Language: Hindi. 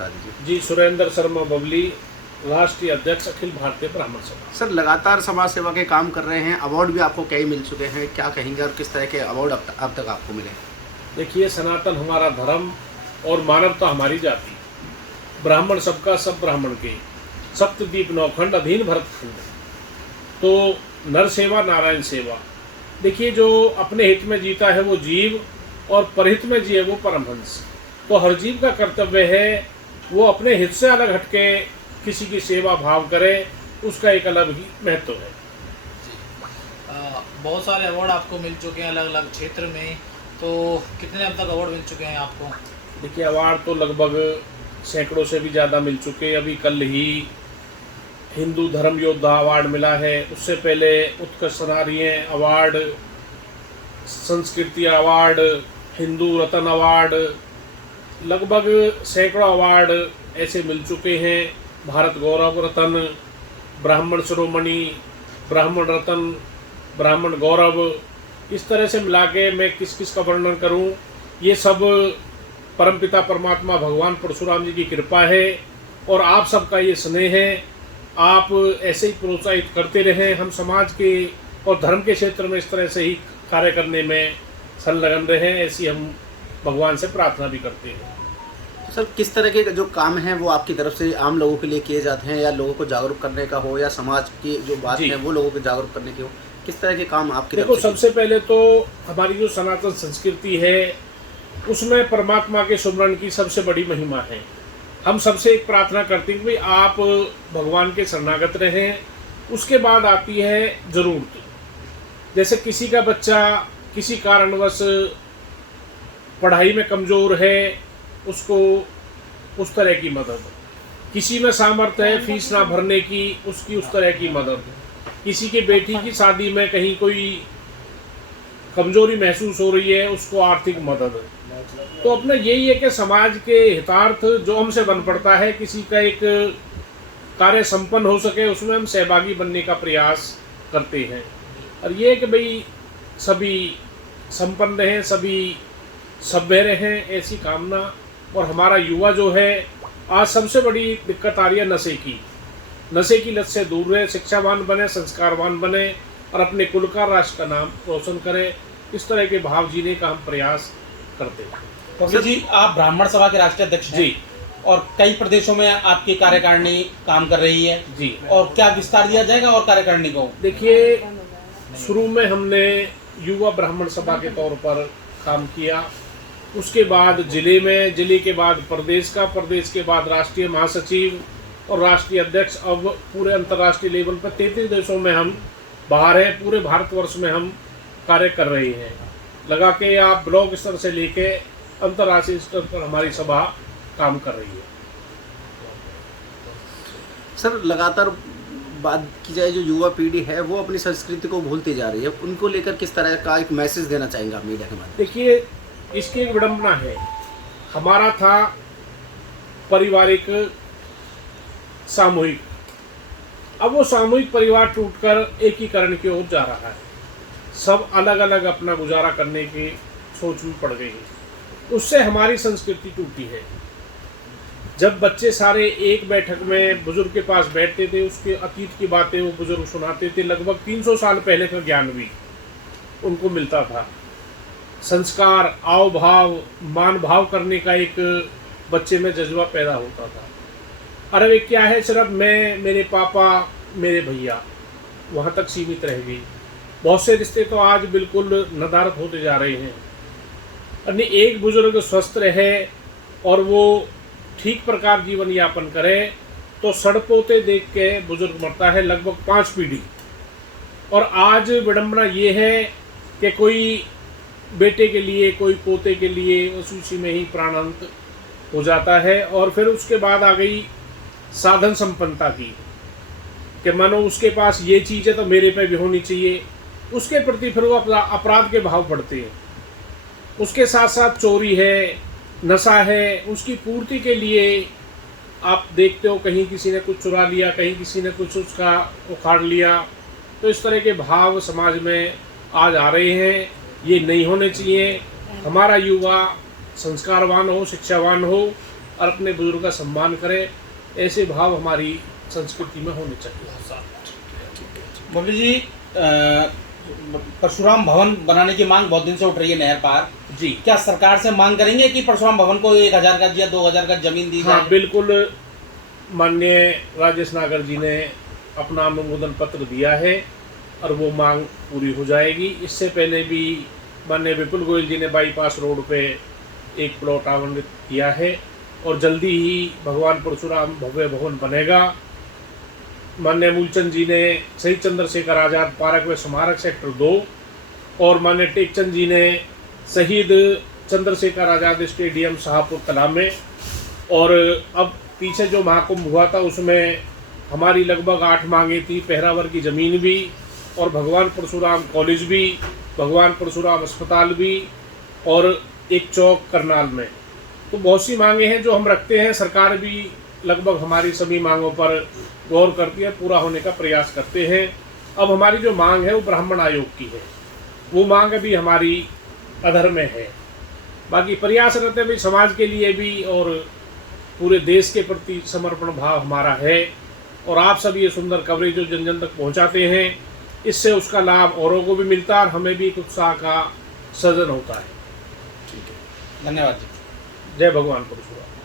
बता दीजिए। जी, सुरेंद्र शर्मा बबली, राष्ट्रीय अध्यक्ष अखिल भारतीय ब्राह्मण सभा। सर, लगातार समाज सेवा के काम कर रहे हैं, अवार्ड भी आपको कई मिल चुके हैं, क्या कहेंगे और किस तरह के अवार्ड अब तक आपको मिले? देखिए, सनातन हमारा धर्म और मानवता हमारी जाति, ब्राह्मण सबका सब ब्राह्मण के, सप्तद्वीप नौखंड अधीन भरतखंड, तो नर सेवा नारायण सेवा। देखिए, जो अपने हित में जीता है वो जीव और परहित में जिए वो परमहंस। तो हर जीव का कर्तव्य है वो अपने हित से अलग हटके किसी की सेवा भाव करे, उसका एक अलग ही महत्व है। बहुत सारे अवार्ड आपको मिल चुके हैं अलग अलग क्षेत्र में, तो कितने अब तक अवार्ड मिल चुके हैं आपको? देखिए, अवार्ड तो लगभग सैकड़ों से भी ज़्यादा मिल चुके। अभी कल ही हिंदू धर्म योद्धा अवार्ड मिला है, उससे पहले उत्कृष्ट नारिय अवार्ड, संस्कृति अवार्ड, हिंदू रत्न अवार्ड, लगभग सैकड़ों अवार्ड ऐसे मिल चुके हैं। भारत गौरव रत्न, ब्राह्मण शिरोमणि, ब्राह्मण रत्न, ब्राह्मण गौरव, इस तरह से मिला के मैं किस किस का वर्णन करूं। ये सब परमपिता परमात्मा भगवान परशुराम जी की कृपा है और आप सबका ये स्नेह है। आप ऐसे ही प्रोत्साहित करते रहें। हम समाज के और धर्म के क्षेत्र में इस तरह से ही कार्य करने में संलग्न रहें, ऐसी हम भगवान से प्रार्थना भी करते हैं। तो सर, किस तरह के जो काम हैं वो आपकी तरफ से आम लोगों के लिए किए जाते हैं, या लोगों को जागरूक करने का हो, या समाज की जो बात है वो लोगों को जागरूक करने की हो, किस तरह के काम आपकी तरफ से? देखो, सबसे पहले तो हमारी जो सनातन संस्कृति है उसमें परमात्मा के सुमरन की सबसे बड़ी महिमा है। हम सबसे एक प्रार्थना करते हैं कि भाई आप भगवान के शरणागत रहें। उसके बाद आती है जरूरत। जैसे किसी का बच्चा किसी कारणवश पढ़ाई में कमज़ोर है, उसको उस तरह की मदद। किसी में सामर्थ्य है फीस ना भरने की, उसकी उस तरह की मदद। किसी की बेटी की शादी में कहीं कोई कमजोरी महसूस हो रही है, उसको आर्थिक मदद। तो अपना यही है कि समाज के हितार्थ जो हमसे बन पड़ता है, किसी का एक कार्य संपन्न हो सके, उसमें हम सहभागी बनने का प्रयास करते हैं। और ये कि भाई सभी संपन्न रहें, सभी सभ्य रहें, ऐसी कामना। और हमारा युवा जो है, आज सबसे बड़ी दिक्कत आ रही है नशे की। नशे की लत से दूर रहे, शिक्षावान बने, संस्कारवान बने और अपने कुल का, राष्ट्र का नाम रोशन करें। इस तरह के भाव जीने का हम प्रयास करते हैं। कबीर जी, आप ब्राह्मण सभा के राष्ट्रीय अध्यक्ष हैं जी, और कई प्रदेशों में आपकी कार्यकारिणी काम कर रही है जी। और क्या विस्तार दिया जाएगा और कार्यकारिणी को? देखिए, शुरू में हमने युवा ब्राह्मण सभा के तौर पर काम किया, उसके बाद जिले में, जिले के बाद प्रदेश का, प्रदेश के बाद राष्ट्रीय महासचिव और राष्ट्रीय अध्यक्ष। अब पूरे अंतर्राष्ट्रीय लेवल पर 33 देशों में हम बाहर हैं, पूरे भारतवर्ष में हम कार्य कर रहे हैं। लगा के आप ब्लॉक स्तर से लेके अंतर्राष्ट्रीय स्तर पर हमारी सभा काम कर रही है। सर, लगातार बात की जाए, जो युवा पीढ़ी है वो अपनी संस्कृति को भूलती जा रही है, उनको लेकर किस तरह का एक मैसेज देना चाहेंगे आप मीडिया के माध्यम? देखिए, इसकी एक विडंबना है। हमारा था पारिवारिक सामूहिक, अब वो सामूहिक परिवार टूटकर एकीकरण की ओर जा रहा है। सब अलग अलग अपना गुजारा करने की सोच में पड़ गई है। उससे हमारी संस्कृति टूटी है। जब बच्चे सारे एक बैठक में बुजुर्ग के पास बैठते थे, उसके अतीत की बातें वो बुजुर्ग सुनाते थे। लगभग 300 साल पहले का ज्ञान भी उनको मिलता था। संस्कार, आव भाव, मान भाव करने का एक बच्चे में जज्बा पैदा होता था। अरे वे क्या है, सिर्फ मैं, मेरे पापा, मेरे भैया, वहाँ तक सीमित रह गई। बहुत से रिश्ते तो आज बिल्कुल नदारत होते जा रहे हैं। अन्य एक बुजुर्ग स्वस्थ रहे और वो ठीक प्रकार जीवन यापन करे, तो सड़पोते देख के बुजुर्ग मरता है, लगभग 5 पीढ़ी। और आज विडंबना ये है कि कोई बेटे के लिए, कोई पोते के लिए उसी में ही प्राणांत हो जाता है। और फिर उसके बाद आ गई साधन संपन्नता की, कि मानो उसके पास ये चीज़ है तो मेरे पे भी होनी चाहिए। उसके प्रति फिर वो अपराध के भाव बढ़ते हैं। उसके साथ साथ चोरी है, नशा है, उसकी पूर्ति के लिए आप देखते हो कहीं किसी ने कुछ चुरा लिया, कहीं किसी ने कुछ उसका उखाड़ लिया। तो इस तरह के भाव समाज में आज आ रहे हैं, ये नहीं होने चाहिए। हमारा युवा संस्कारवान हो, शिक्षावान हो और अपने बुजुर्ग का सम्मान करें, ऐसे भाव हमारी संस्कृति में होने चाहिए। बबली जी, परशुराम भवन बनाने की मांग बहुत दिन से उठ रही है नहर पार जी क्या सरकार से मांग करेंगे कि परशुराम भवन को 1000 गज या 2000 गज जमीन दी हाँ जाए? बिल्कुल, माननीय राजेश नागर जी ने अपना अनुमोदन पत्र दिया है और वो मांग पूरी हो जाएगी। इससे पहले भी माननीय विपुल गोयल जी ने बाईपास रोड पे एक प्लॉट आवंटित किया है और जल्दी ही भगवान परशुराम भव्य भवन बनेगा। माननीय मूलचंद जी ने शहीद चंद्रशेखर आज़ाद पार्क व स्मारक सेक्टर 2 और माननीय टेकचंद जी ने शहीद चंद्रशेखर आज़ाद स्टेडियम शाहपुर कला में, और अब पीछे जो महाकुंभ हुआ था उसमें हमारी लगभग 8 मांगें थी, पहरावर की ज़मीन भी और भगवान परशुराम कॉलेज भी, भगवान परशुराम अस्पताल भी और एक चौक करनाल में। तो बहुत सी मांगें हैं जो हम रखते हैं। सरकार भी लगभग हमारी सभी मांगों पर गौर करती है, पूरा होने का प्रयास करते हैं। अब हमारी जो मांग है वो ब्राह्मण आयोग की है, वो मांग अभी हमारी अधर में है। बाकी प्रयास रहते भाई समाज के लिए भी और पूरे देश के प्रति समर्पण भाव हमारा है, और आप सब ये सुंदर कवरेज जो जन जन तक पहुंचाते हैं, इससे उसका लाभ औरों को भी मिलता है और हमें भी एक उत्साह का सृजन होता है। धन्यवाद जी। जय भगवान परशुराम।